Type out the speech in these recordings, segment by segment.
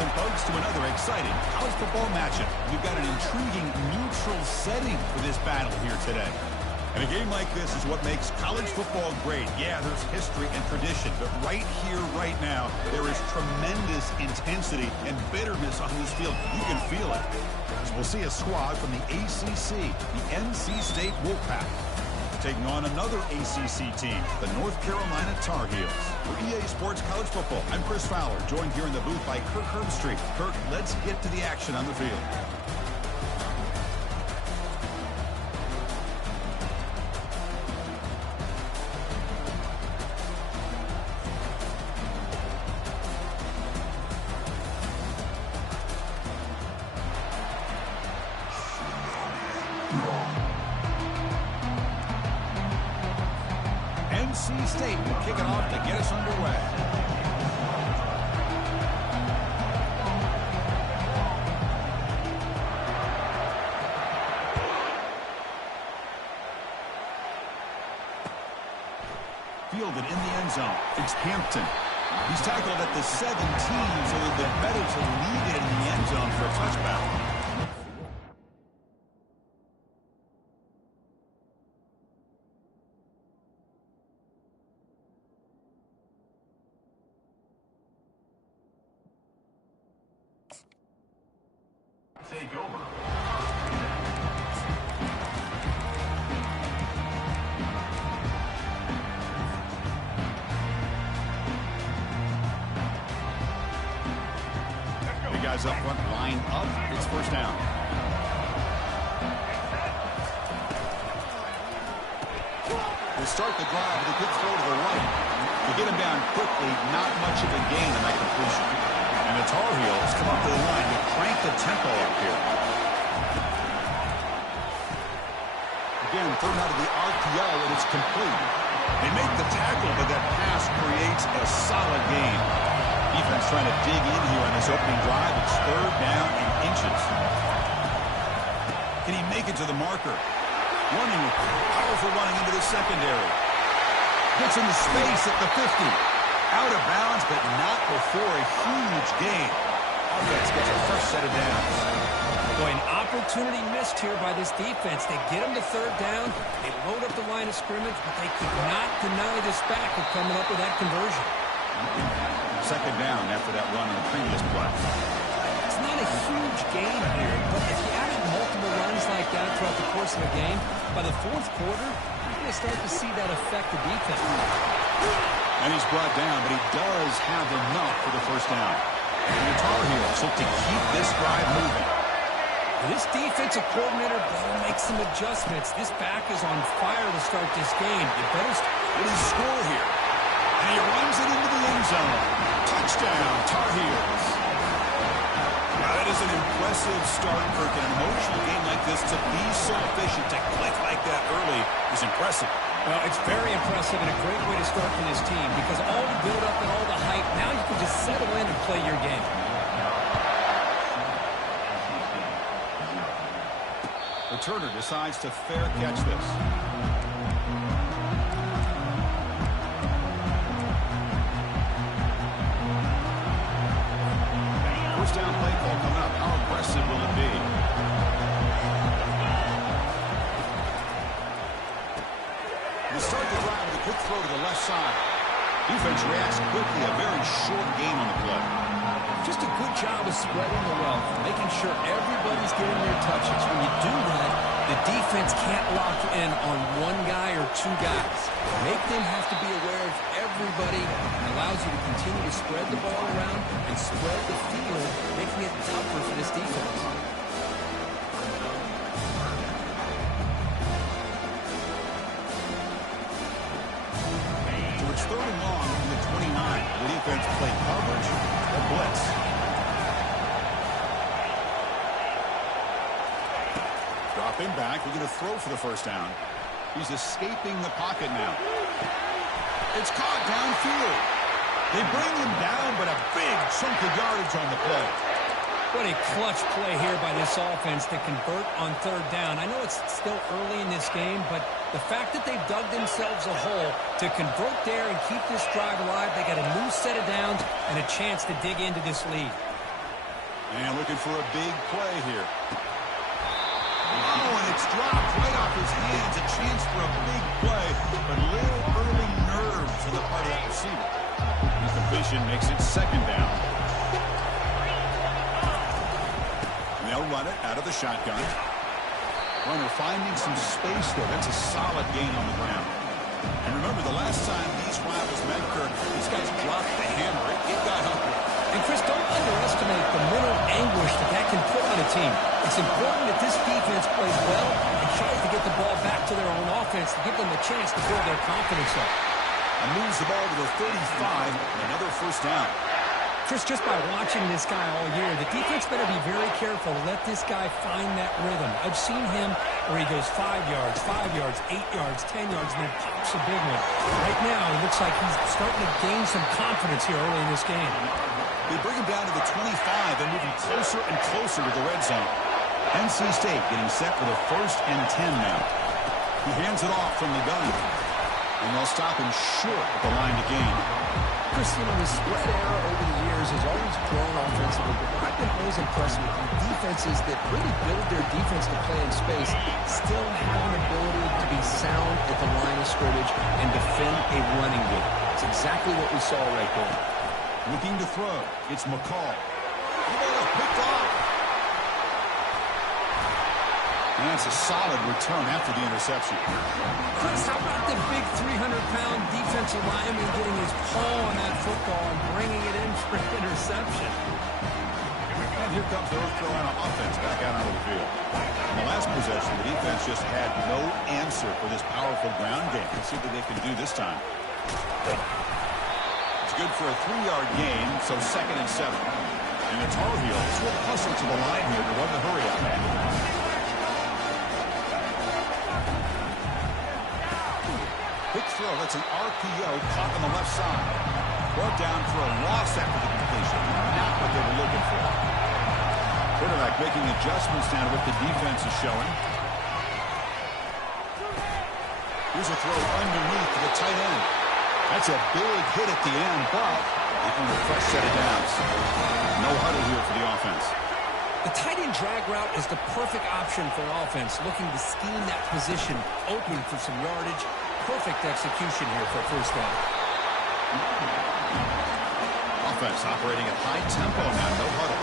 Welcome, folks, to another exciting college football matchup. We've got an intriguing neutral setting for this battle here today. And a game like this is what makes college football great. Yeah, there's history and tradition, but right here, right now, there is tremendous intensity and bitterness on this field. You can feel it. So we'll see a squad from the ACC, the NC State Wolfpack, taking on another ACC team, the North Carolina Tar Heels. For EA Sports College Football, I'm Chris Fowler, joined here in the booth by Kirk Herbstreit. Kirk, let's get to the action on the field. NC State will kick it off to get us underway. Fielded in the end zone. It's Hampton. He's tackled at the 17, so a little bit better to leave it in the end zone for a touchdown. Take over. The guys up front line up. It's first down. We'll start the drive with a good throw to the right. To get him down quickly, not much of a gain on that completion. And the Tar Heels come up to the line to crank the tempo up here. Again, thrown out of the RPO, and it's complete. They make the tackle, but that pass creates a solid gain. Defense trying to dig in here on this opening drive. It's third down and inches. Can he make it to the marker? Running with powerful running into the secondary. Gets into space at the 50. Out of bounds, but not before a huge gain. Offense gets a first set of downs. Boy, an opportunity missed here by this defense. They get him to third down. They load up the line of scrimmage, but they could not deny this back of coming up with that conversion. Second down after that run in the previous play. It's not a huge gain here, but if you added multiple runs like that throughout the course of a game, by the fourth quarter, you're going to start to see that affect the defense. And he's brought down, but he does have enough for the first down. And the Tar Heels look to keep this drive moving. This defensive coordinator better make some adjustments. This back is on fire to start this game. You better what is the score here? And he runs it into the end zone. Touchdown, Tar Heels. Now that is an impressive start, Kirk. An emotional game like this, to be so efficient, to click like that early is impressive. Well, it's very impressive and a great way to start for this team because all the build-up and all the hype, now you can just settle in and play your game. Returner decides to fair catch this. First down play call coming up. How aggressive will it be? Start the drive with a quick throw to the left side. Defense reacts quickly. A very short game on the play. Just a good job of spreading the wealth, making sure everybody's getting their touches. When you do that, the defense can't lock in on one guy or two guys. Make them have to be aware of everybody. It allows you to continue to spread the ball around and spread the field, making it tougher for this defense. Third and long from the 29. The defense played coverage or blitz. Dropping back. We're going to throw for the first down. He's escaping the pocket now. It's caught downfield. They bring him down, but a big chunk of yardage on the play. What a clutch play here by this offense to convert on third down. I know it's still early in this game, but the fact that they've dug themselves a hole to convert there and keep this drive alive, they got a new set of downs and a chance to dig into this lead. And looking for a big play here. Oh, and it's dropped right off his hands. A chance for a big play, but little early nerves on the part of that receiver. Incompletion makes it second down. And they'll run it out of the shotgun. Runner finding some space there. That's a solid gain on the ground. And remember, the last time these rivals met, Kirk, these guys dropped the hammer. It got ugly. And, Chris, don't underestimate the mental anguish that can put on a team. It's important that this defense plays well and tries to get the ball back to their own offense to give them a chance to build their confidence up. And moves the ball to the 35, and another first down. Chris, just by watching this guy all year, the defense better be very careful to let this guy find that rhythm. I've seen him where he goes 5 yards, 5 yards, 8 yards, 10 yards, and then pops a big one. Right now, it looks like he's starting to gain some confidence here early in this game. They bring him down to the 25 and moving closer and closer to the red zone. NC State getting set for the 1st and 10 now. He hands it off from the gun. And they'll stop him short at the line to gain. Chris, the spread era over the years has always grown offensively, but I've been always impressed with the defenses that really build their defense to play in space, still have an ability to be sound at the line of scrimmage and defend a running game. It's exactly what we saw right there. Looking to throw. It's McCall. The ball is picked off. And that's a solid return after the interception. Chris, how about the big 300-pound defensive lineman getting his paw on that football and bringing it in for an interception? And here comes North Carolina offense back out onto the field. In the last possession, the defense just had no answer for this powerful ground game. Let's see what they can do this time. It's good for a 3-yard gain, so 2nd and 7. And the Tar Heels will hustle to the line here to run the hurry up. Quick throw. That's an RPO caught on the left side. Brought down for a loss after the completion. Not what they were looking for. Quarterback making adjustments now to what the defense is showing. Here's a throw underneath to the tight end. That's a big hit at the end, but they can refresh set of downs. No huddle here for the offense. The tight end drag route is the perfect option for offense, looking to scheme that position open for some yardage. Perfect execution here for first down. Offense operating at high tempo now, no huddle.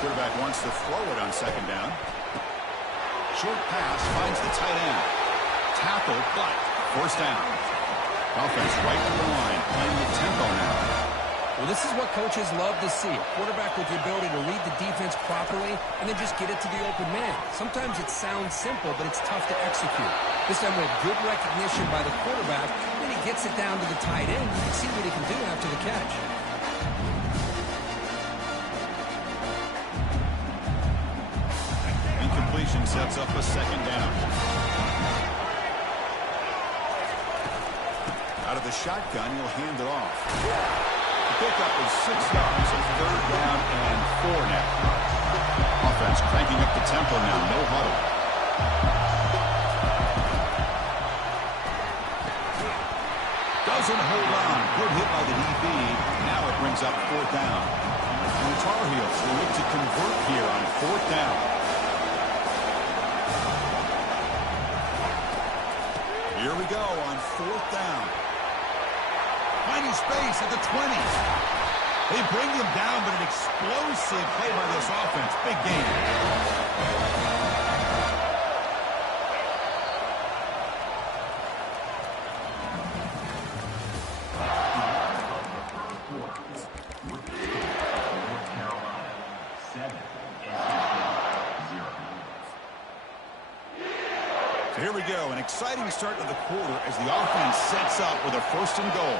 Quarterback wants to throw it on 2nd down. Short pass finds the tight end. Tackle, but first down. Offense right to the line, playing with tempo now. Well, this is what coaches love to see. A quarterback with the ability to read the defense properly and then just get it to the open man. Sometimes it sounds simple, but it's tough to execute. This time with good recognition by the quarterback, then he gets it down to the tight end. You can see what he can do after the catch. Incompletion sets up a 2nd down. Out of the shotgun, he'll hand it off. The pickup is 6 yards, so 3rd down and 4 now. Offense cranking up the tempo now, no huddle. Doesn't hold on. Good hit by the DB. Now it brings up 4th down. And the Tar Heels will look to convert here on 4th down. Here we go on 4th down. Finding space at the 20. They bring him down, but an explosive play by this offense. Big game. So here we go. An exciting start to the quarter as the offense sets up with a 1st and goal.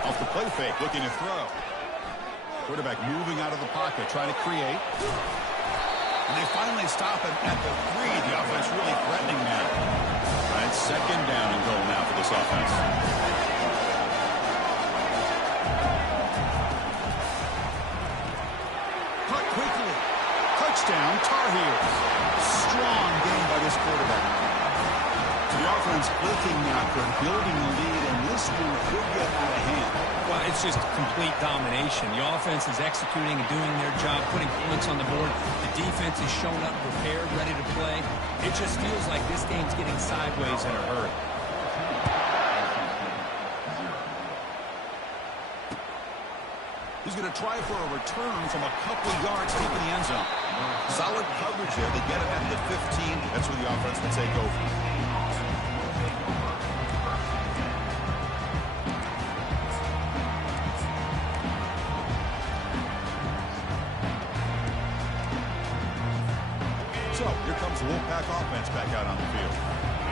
Off the play fake, looking to throw. Quarterback moving out of the pocket, trying to create. And they finally stop him at the 3. The offense really threatening now. Right, 2nd down and goal now for this offense. Cut quickly. Touchdown, Tar Heels. Strong game by this quarterback. So the offense clicking now for building the lead, and this one could get out of hand. Well, it's just complete domination. The offense is executing and doing their job, putting points on the board. The defense is showing up prepared, ready to play. It just feels like this game's getting sideways in a hurry. He's going to try for a return from a couple yards deep in the end zone. Solid coverage there. They get it at the 15. That's where the offense will take over. So here comes the Wolfpack offense back out on the field.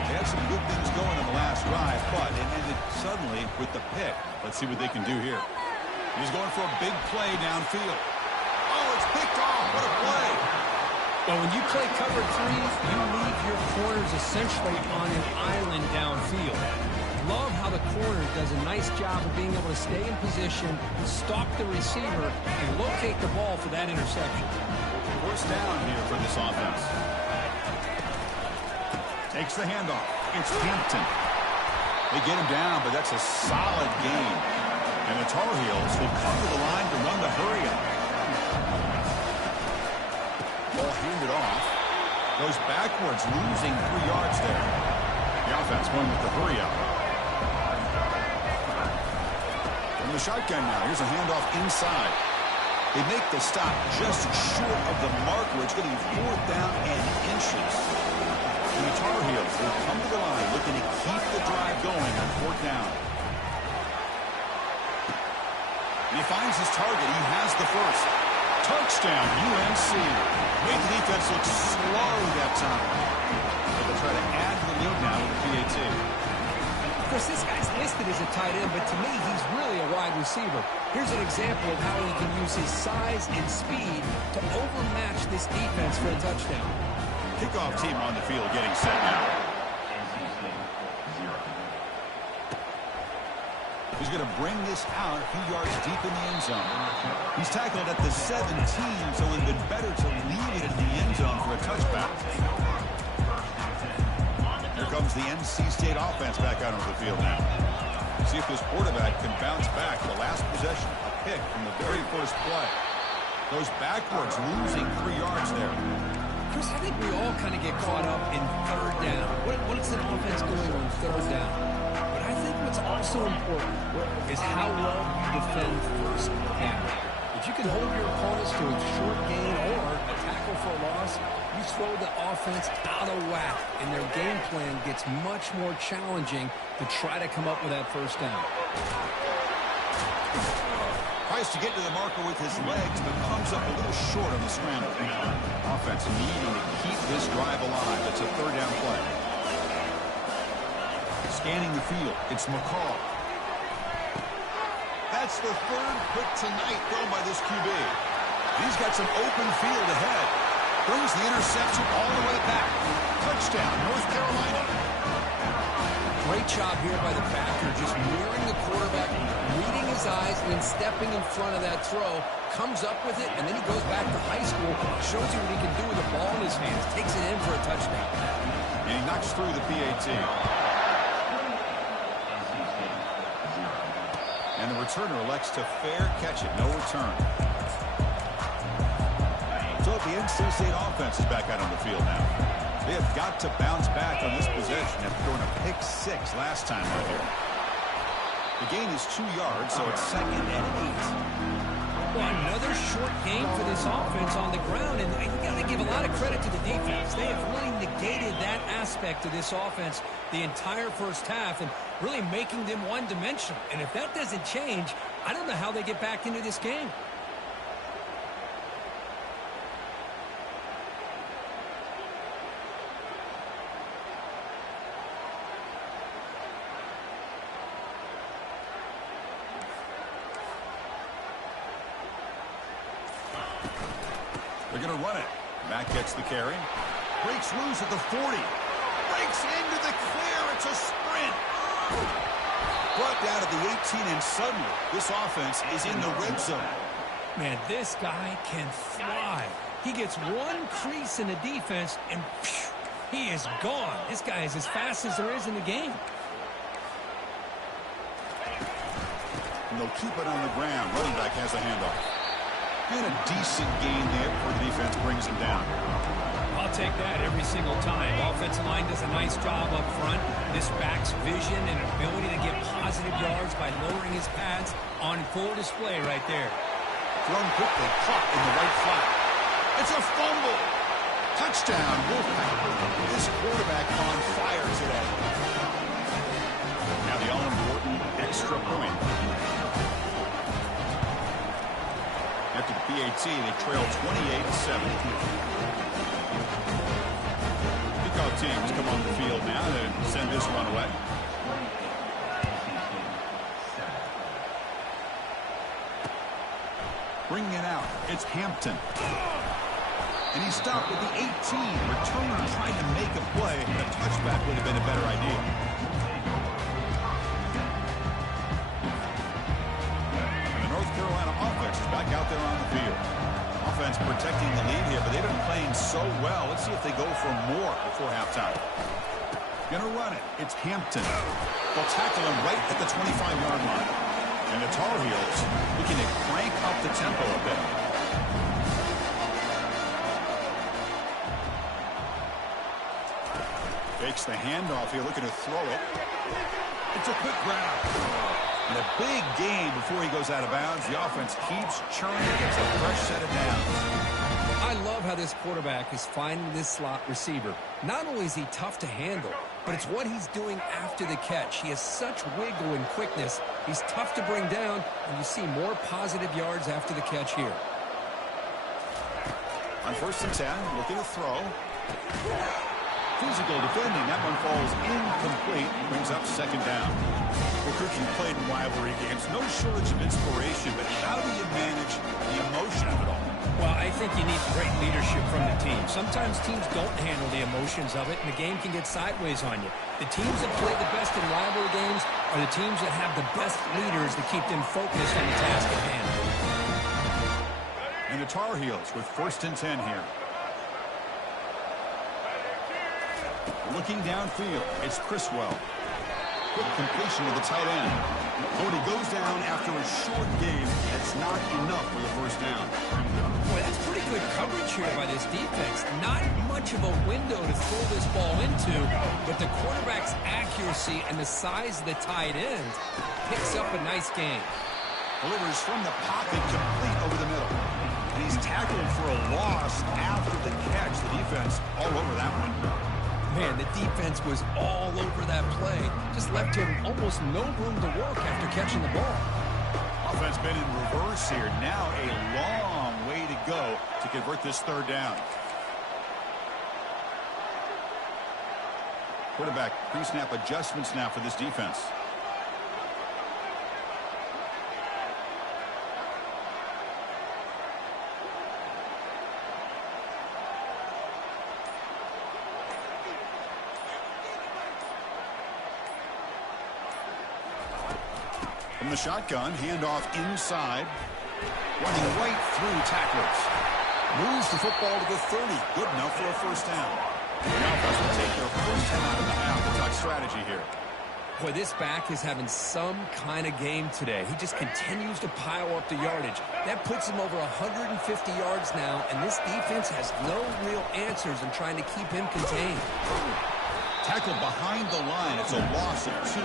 They had some good things going on the last drive, but it ended suddenly with the pick. Let's see what they can do here. He's going for a big play downfield. Oh, it's picked off. What a play. Well, when you play cover 3, you leave your corners essentially on an island downfield. Love how the corner does a nice job of being able to stay in position, stalk the receiver, and locate the ball for that interception. First down here for this offense. Takes the handoff. It's Hampton. They get him down, but that's a solid gain. And the Tar Heels will come to the line to run the hurry-up. Ball handed off. Goes backwards, losing 3 yards there. The offense going with the hurry-up. From the shotgun now, here's a handoff inside. They make the stop just short of the marker. It's going to be 4th down and inches. And the Tar Heels will come to the line looking to keep the drive going on 4th down. He finds his target. He has the first. Touchdown, UNC. Made the defense look slow that time. But they'll try to add to the lead now with the PAT. Of course, this guy's listed as a tight end, but to me, he's really a wide receiver. Here's an example of how he can use his size and speed to overmatch this defense for a touchdown. Kickoff team on the field getting set now. He's going to bring this out a few yards deep in the end zone. He's tackled at the 17, so it would have been better to leave it in the end zone for a touchback. Here comes the NC State offense back out on the field now. See if this quarterback can bounce back. The last possession, a pick from the very first play. Goes backwards, losing 3 yards there. Chris, I think we all kind of get caught up in 3rd down. What is an offense doing on 3rd down? But I think what's also important is how well you defend 1st down. If you can hold your opponents to a short gain or a tackle for a loss, you throw the offense out of whack, and their game plan gets much more challenging to try to come up with that 1st down. Tries to get to the marker with his legs, but comes up a little short on the scramble. Offense needing to keep this drive alive. It's a 3rd down play. Scanning the field, it's McCall. That's the 3rd pick tonight thrown by this QB. He's got some open field ahead. Brings the interception all the way back. Touchdown, North Carolina. Great job here by the backer, just mirroring the quarterback, reading his eyes, and then stepping in front of that throw. Comes up with it, and then he goes back to high school, shows you what he can do with the ball in his hands, takes it in for a touchdown. And he knocks through the PAT. And the returner elects to fair catch it. No return. So the NC State offense is back out on the field now. They have got to bounce back on this possession after throwing a pick 6 last time right here. The gain is 2 yards, so it's 2nd and 8. Well, another short game for this offense on the ground, and you got to give a lot of credit to the defense. They have really negated that aspect of this offense the entire first half and really making them one-dimensional. And if that doesn't change, I don't know how they get back into this game. They're going to run it. Mack gets the carry. Breaks loose at the 40. Breaks into the clear. It's a sprint. Brought down at the 18, and suddenly this offense is in the red zone. Man, this guy can fly. He gets one crease in the defense, and He is gone. This guy is as fast as there is in the game. And they'll keep it on the ground. Running back has the handoff. And a decent gain there before the defense brings him down. I'll take that every single time. Offensive line does a nice job up front. This back's vision and ability to get positive yards by lowering his pads on full display right there. Thrown quickly, caught in the right flat. It's a fumble. Touchdown, Wolfpack. This quarterback on fire today. Now the all-important extra point. After the PAT, they trail 28-7. Kickoff teams come on the field now to send this one away. Bringing it out, it's Hampton. And he stopped with the 18. Returner trying to make a play, but a touchback would have been a better idea. And the North Carolina offense is back out there on the field. Offense protecting the lead here, but they've been playing so well. Let's see if they go for more before halftime. Gonna run it. It's Hampton. They'll tackle him right at the 25-yard line. And the Tar Heels looking to crank up the tempo a bit. Fakes the handoff here, looking to throw it. It's a quick grab. And a big gain before he goes out of bounds. The offense keeps churning, gets a fresh set of downs. I love how this quarterback is finding this slot receiver. Not only is he tough to handle, but it's what he's doing after the catch. He has such wiggle and quickness. He's tough to bring down, and you see more positive yards after the catch here. On 1st and 10, looking to throw. Physical defending. That one falls incomplete. Brings up 2nd down. Well, Coach, you played in rivalry games. No shortage of inspiration, but how do you manage the emotion of it all? Well, I think you need great leadership from the team. Sometimes teams don't handle the emotions of it, and the game can get sideways on you. The teams that play the best in rivalry games are the teams that have the best leaders to keep them focused on the task at hand. And the Tar Heels with 1st and 10 here. Looking downfield, it's Criswell. Quick completion to the tight end. But he goes down after a short game. That's not enough for the 1st down. Boy, that's pretty good coverage here by this defense. Not much of a window to throw this ball into, but the quarterback's accuracy and the size of the tight end picks up a nice gain. Delivers from the pocket, complete over the middle. And he's tackled for a loss after the catch. The defense all over that one. Man, the defense was all over that play. Just left him almost no room to work after catching the ball. Offense been in reverse here. Now a long way to go to convert this 3rd down. Quarterback pre-snap adjustments now for this defense. From the shotgun, handoff inside. Running right through tacklers. Moves the football to the 30. Good enough for a 1st down. The offense will take their 1st 10 out of the half. The touch strategy here. Boy, this back is having some kind of game today. He just continues to pile up the yardage. That puts him over 150 yards now, and this defense has no real answers in trying to keep him contained. Tackled behind the line. It's a loss of 2.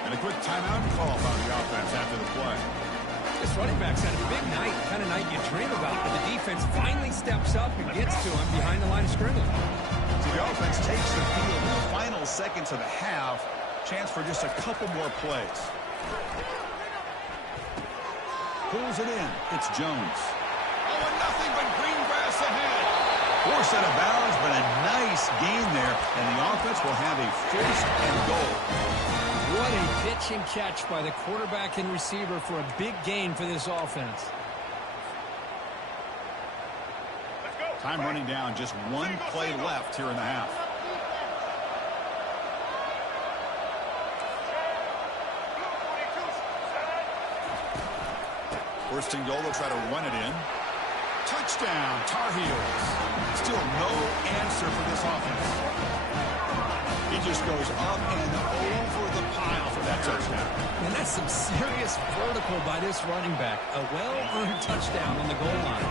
And a quick timeout call by the offense after the play. This running back's had a big night, the kind of night you dream about, but the defense finally steps up and gets to him behind the line of scrimmage. So the offense takes the field in the final seconds of the half. Chance for just a couple more plays. Pulls it in. It's Jones. Oh, and nothing but green grass ahead. Forced out of bounds, but a nice gain there, and the offense will have a 1st and goal. What a pitch and catch by the quarterback and receiver for a big gain for this offense. Time running down, just 1 play left here in the half. First and goal, they'll try to run it in. Touchdown, Tar Heels. Still no answer for this offense. He just goes up and over the pile for that touchdown. And that's some serious vertical by this running back. A well-earned touchdown on the goal line.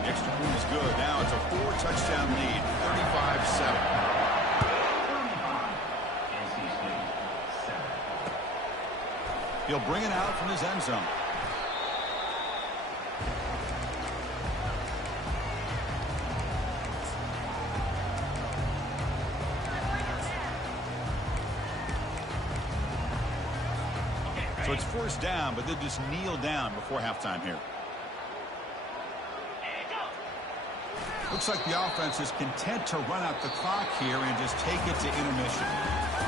The extra point is good. Now it's a 4-touchdown lead, 35-7. He'll bring it out from his end zone. So it's first down, but they just kneel down before halftime here. Looks like the offense is content to run out the clock here and just take it to intermission.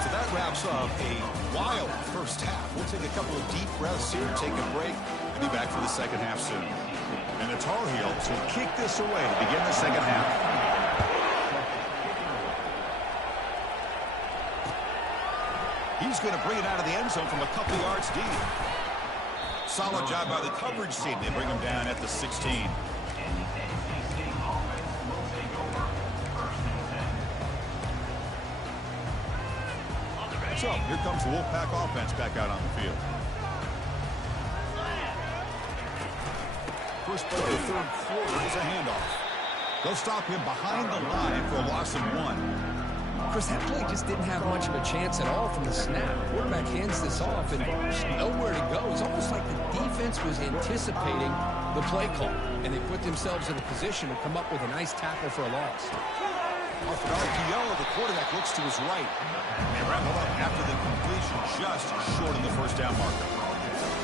So that wraps up a wild first half. We'll take a couple of deep breaths here, take a break, and be back for the second half soon. And the Tar Heels will kick this away to begin the second half. He's going to bring it out of the end zone from a couple yards deep. Solid job by the coverage team. They bring him down at the 16. So here comes the Wolfpack offense back out on the field. First play of the third quarter is a handoff. They'll stop him behind the line for a loss of 1. Chris, that play just didn't have much of a chance at all from the snap. Quarterback hands this off and there's nowhere to go. It's almost like the defense was anticipating the play call, and they put themselves in a position to come up with a nice tackle for a loss. Off an RPO, the quarterback looks to his right. They wrap up after the completion just short of the first down marker.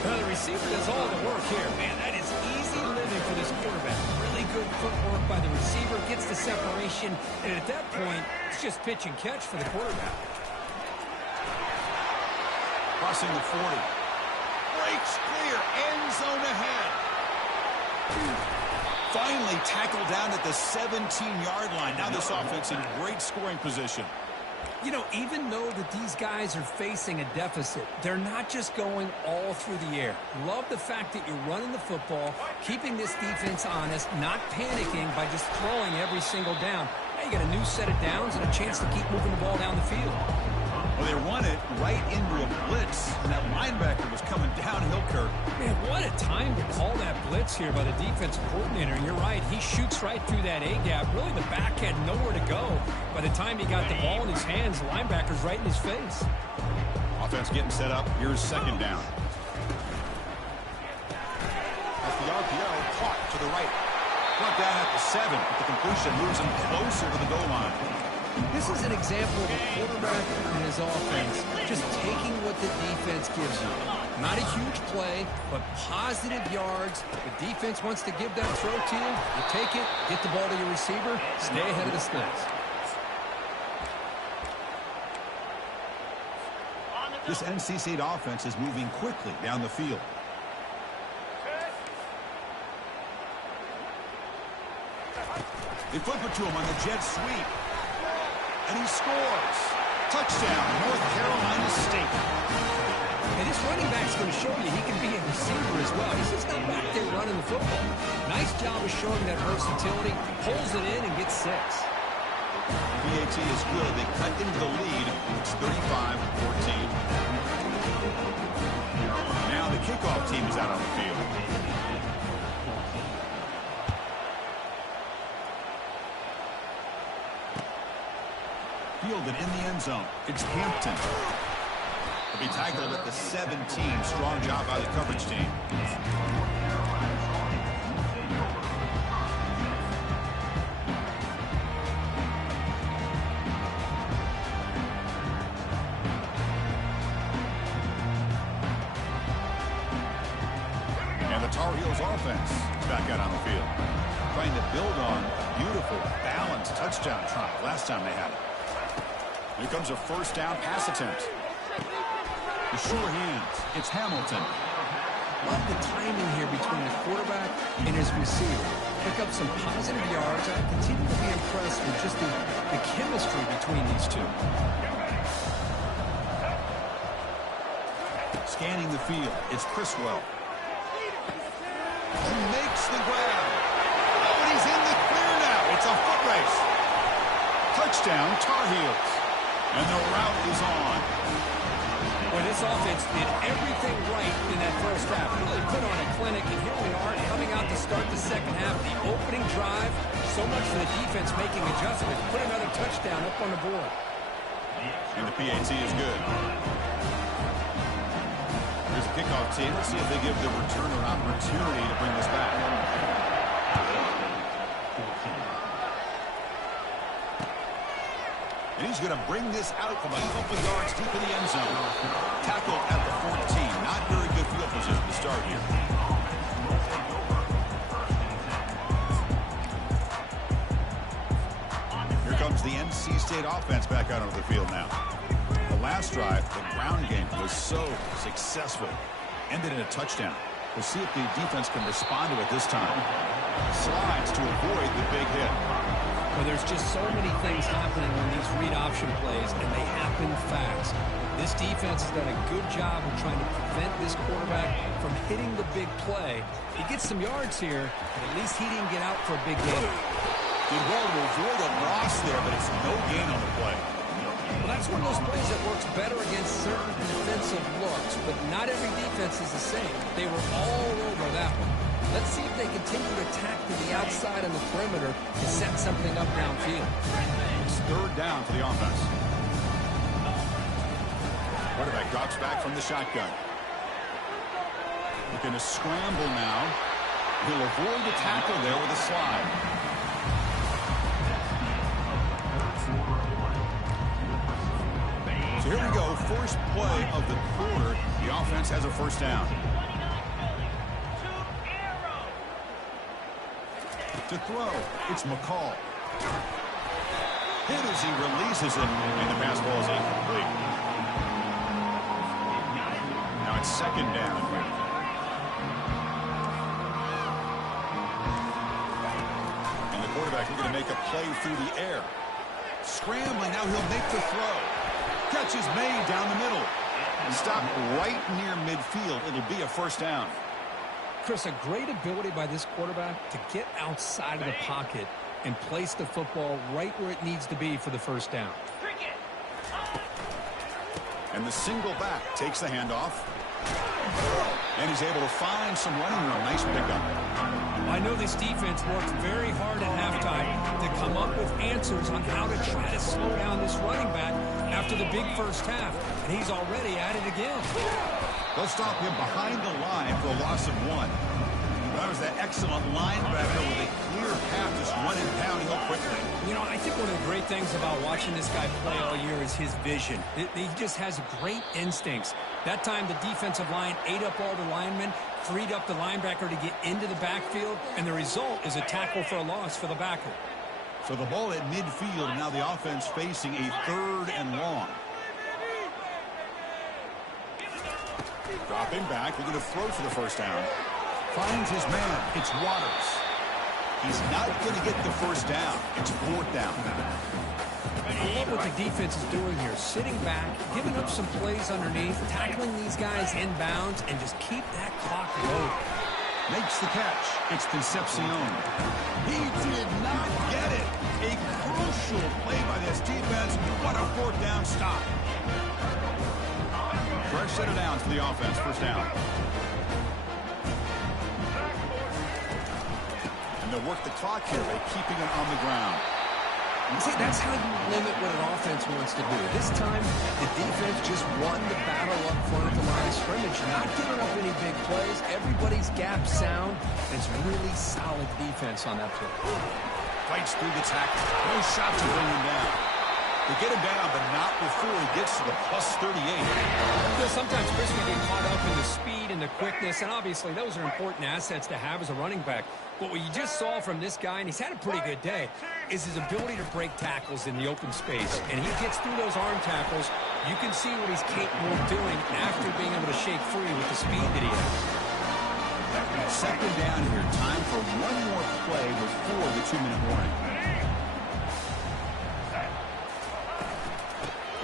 Well, the receiver does all the work here. Man, that is easy living for this quarterback. Really good footwork by the receiver, gets the separation, and at that point, it's just pitch and catch for the quarterback. Crossing the 40. Breaks clear, end zone ahead. Finally tackled down at the 17-yard line. Now this offense in great scoring position. You know, even though that these guys are facing a deficit, they're not just going all through the air. Love the fact that you're running the football, keeping this defense honest, not panicking by just throwing every single down. Now you got a new set of downs and a chance to keep moving the ball down the field. Well, they run it right into a blitz, and that linebacker was coming downhill, Kirk. Man, what a time to call that blitz here by the defensive coordinator. You're right, he shoots right through that A-gap. Really, the back had nowhere to go. By the time he got the ball in his hands, the linebacker's right in his face. Offense getting set up. Here's second down. As the RPO caught to the right. Brought down at the 7, but the completion moves him closer to the goal line. This is an example of a quarterback and his offense just taking what the defense gives you. Not a huge play, but positive yards. The defense wants to give that throw to you. You take it, get the ball to your receiver, stay ahead of the sticks. This NC State offense is moving quickly down the field. They flip it to him on the jet sweep. And he scores. Touchdown, North Carolina State. And this running back's going to show you he can be a receiver as well. He's just not back there running the football. Nice job of showing that versatility. Pulls it in and gets 6. BAT is good. They cut into the lead. It's 35-14. Now the kickoff team is out on the field. Fielded in the end zone. It's Hampton. He'll be tackled at the 17. Strong job by the coverage team. And the Tar Heels offense is back out on the field. Trying to build on a beautiful, balanced touchdown drive last time they had it. Here comes a first down pass attempt. The sure hands. It's Hamilton. Love the timing here between the quarterback and his receiver. Pick up some positive yards. I continue to be impressed with just the chemistry between these two. Scanning the field. It's Criswell. He makes the grab. place. Touchdown, Tar Heels. And the route is on. Well, this offense did everything right in that first half. Really put on a clinic, and here we are coming out to start the second half. The opening drive, so much for the defense making adjustments. Put another touchdown up on the board. And the PAT is good. Here's a kickoff team. Let's see if they give the returner an opportunity to bring this back. And he's going to bring this out from a couple yards deep in the end zone. Tackle at the 14. Not very good field position to start here. Here comes the NC State offense back out onto the field now. The last drive, the ground game, was so successful. Ended in a touchdown. We'll see if the defense can respond to it this time. Slides to avoid the big hit. Well, there's just so many things happening on these read option plays, and they happen fast. This defense has done a good job of trying to prevent this quarterback from hitting the big play. He gets some yards here, but at least he didn't get out for a big gain. Did well to avoid a loss there, but it's no gain on the play. Well, that's one of those plays that works better against certain defensive looks, but not every defense is the same. They were all over that one. Let's see if they continue to attack to the outside on the perimeter to set something up downfield. It's third down for the offense. Quarterback drops back from the shotgun. Looking to scramble now. He'll avoid the tackle there with a slide. So here we go. First play of the quarter. The offense has a first down. To throw, it's McCall. Hit as he releases it, and the pass ball is incomplete. Now it's second down. And the quarterback looking to make a play through the air. Scrambling, now he'll make the throw. Catch is made down the middle. And stopped right near midfield. It'll be a first down. Chris, a great ability by this quarterback to get outside of the pocket and place the football right where it needs to be for the first down. And the single back takes the handoff. And he's able to find some running room. Nice pickup. I know this defense worked very hard at halftime to come up with answers on how to try to slow down this running back after the big first half. And he's already at it again. They'll stop him behind the line for a loss of 1. That was that excellent linebacker with a clear path just running downhill quickly. You know, I think one of the great things about watching this guy play all year is his vision. He just has great instincts. That time, the defensive line ate up all the linemen, freed up the linebacker to get into the backfield, and the result is a tackle for a loss for the backer. So the ball at midfield, and now the offense facing a third and long. Dropping back, looking to throw for the first down. Finds his man. It's Waters. He's not going to get the first down. It's fourth down. I love what the defense is doing here. Sitting back, giving up some plays underneath, tackling these guys inbounds, and just keep that clock loaded. Makes the catch. It's Concepcion. He did not get it. A crucial play by this defense. What a fourth down stop. Fresh set of downs for the offense. First down. And they'll work the clock here by keeping it on the ground. See, that's how you limit what an offense wants to do. This time, the defense just won the battle up front at the line of scrimmage. Not giving up any big plays. Everybody's gap sound. It's really solid defense on that play. Fights through the tackle. No shot to bring him down. They get him down, but not before he gets to the plus 38. Sometimes, Chris, we get caught up in the speed and the quickness, and obviously those are important assets to have as a running back. But what you just saw from this guy, and he's had a pretty good day, is his ability to break tackles in the open space. And he gets through those arm tackles. You can see what he's capable of doing after being able to shake free with the speed that he has. Second down here. Time for one more play before the 2-minute warning.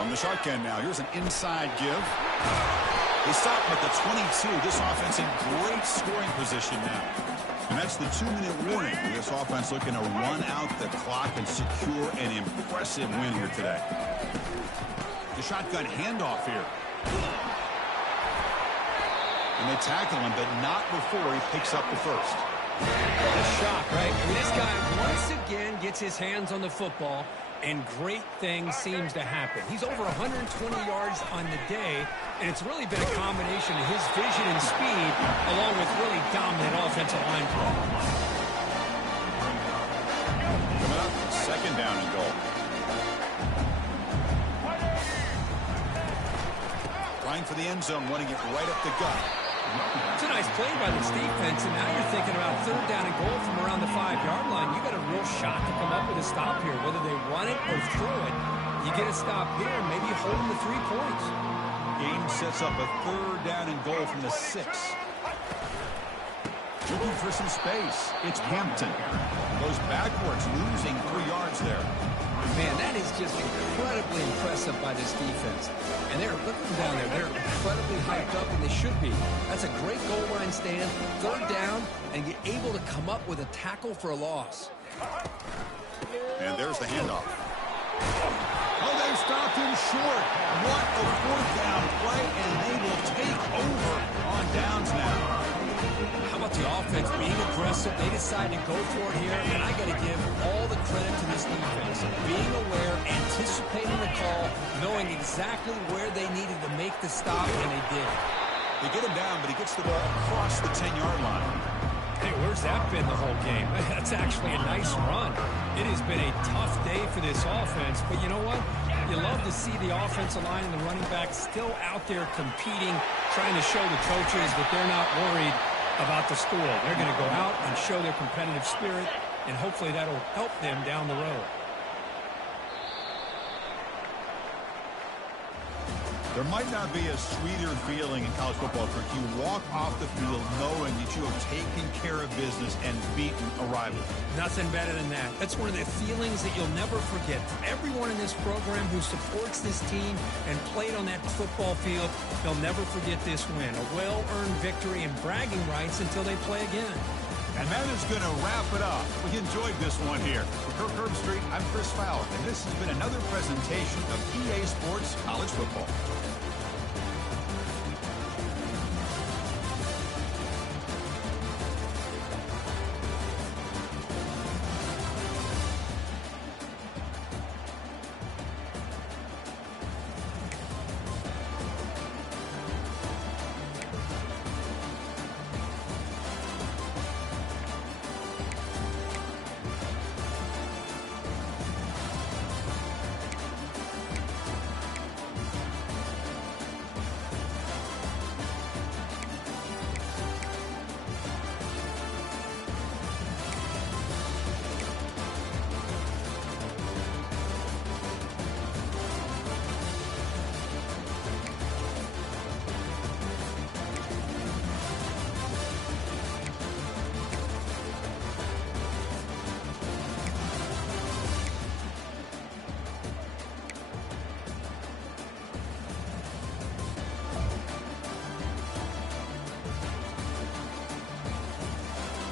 From the shotgun now, here's an inside give. They stop him at the 22. This offense in great scoring position now. And that's the 2-minute warning. This offense looking to run out the clock and secure an impressive win here today. The shotgun handoff here. And they tackle him, but not before he picks up the first. What a shock, right? I mean, this guy once again gets his hands on the football, and great things seems to happen. He's over 120 yards on the day, and it's really been a combination of his vision and speed, along with really dominant offensive line play. Coming up, second down and goal. Trying for the end zone, wanting it right up the gut. It's a nice play by this defense, and now you're thinking about third down and goal from around the 5-yard line. You got a real shot to come up with a stop here, whether they run it or throw it. You get a stop here, maybe hold them to 3 points. Game sets up a third down and goal from the 6. Looking for some space. It's Hampton. Goes backwards, losing 3 yards there. Man, that is just incredibly impressive by this defense. And they're looking down there. They're incredibly hyped up, and they should be. That's a great goal line stand, third down, and get able to come up with a tackle for a loss. And there's the handoff. Oh, they stopped him short. What a fourth down play, and they will take over on downs now. How about the offense being aggressive? They decide to go for it here, and I got to give all the credit to this defense. Being aware, anticipating the call, knowing exactly where they needed to make the stop, and they did. They get him down, but he gets the ball across the 10-yard line. Hey, where's that been the whole game? That's actually a nice run. It has been a tough day for this offense, but you know what? You love to see the offensive line and the running back still out there competing, trying to show the coaches that they're not worried about the score. They're going to go out and show their competitive spirit, and hopefully that'll help them down the road. There might not be a sweeter feeling in college football if you walk off the field knowing that you have taken care of business and beaten a rival. Nothing better than that. That's one of the feelings that you'll never forget. Everyone in this program who supports this team and played on that football field, they'll never forget this win. A well-earned victory and bragging rights until they play again. And that is going to wrap it up. We enjoyed this one here. For Kirk Herbstreit, I'm Chris Fowler, and this has been another presentation of EA Sports College Football.